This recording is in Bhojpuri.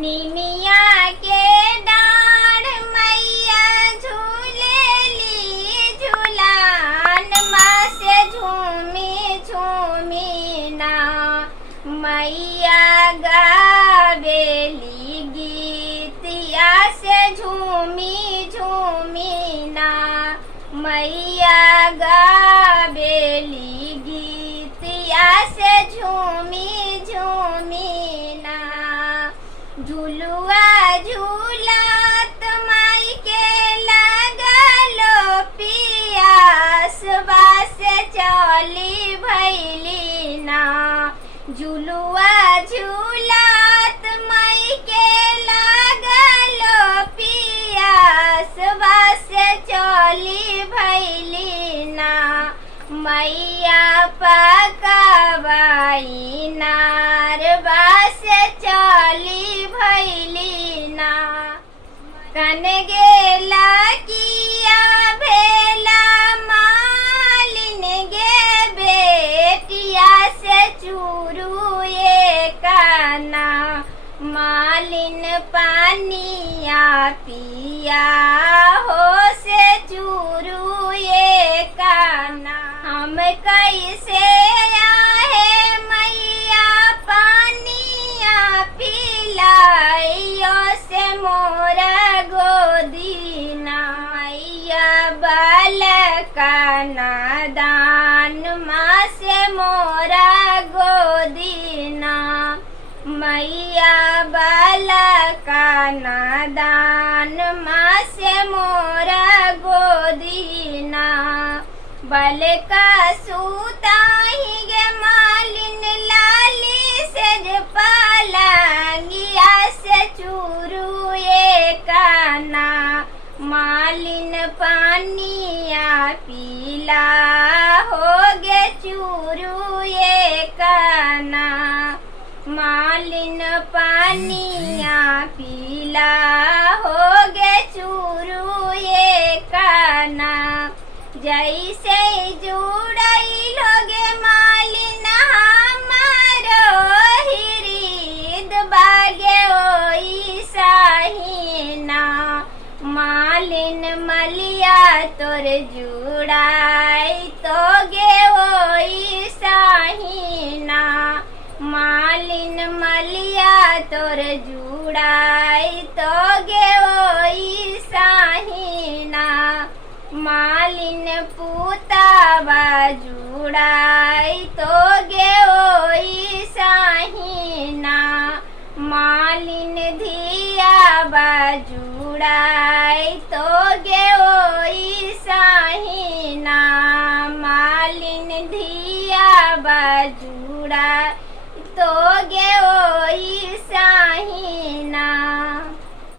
निमिया के डाढ़ मैया झूलेली झूलान माँ से झूमी झूमी ना मैया गावेली गीतिया से झूमी झूमी ना मैया गावेली गीतिया से झूमी झूमी ना झुलुआ झूलत माई के लगलो पियास बासे चली भैली ना झुलुआ झूलत माई के लगलो पियास बासे चली भैली ना मैया पकावाई नार बासे चली भैली ना कन गेला किया भेला मालिन गे बेटिया से चूरू ये काना मालिन पानिया पिया हो से चूरू ये काना हम कैसे आए मैया पानिया पिलाइयो से मोरा गोदीना मैया बालका नादान माँ से मोरा गोदीना मैया बालका नादान माँ से मोरा गोदीना बलका सूता ही गे मालिन लाली से पालंगिया से चूरू ये काना मालिन पानिया पीला हो गे चूरू ये काना मालिन पानिया पीला हो गे चूरू ये काना जैसे जुड़ाई लोगे मालिन हमारो हिरीद बागे ओई साहिना मालिन मलिया तोर जुड़ाई तोगे ओई साहिना मालिन मलिया तोर जुड़ाई तोगे ओई साहिना मालिन पूतावा जुड़ाई तोगे ओई साहिना मालिन धिया जुड़ाई तोगे ओई साहिना मालिन धिया जुड़ाई तोगे ओई साहिना।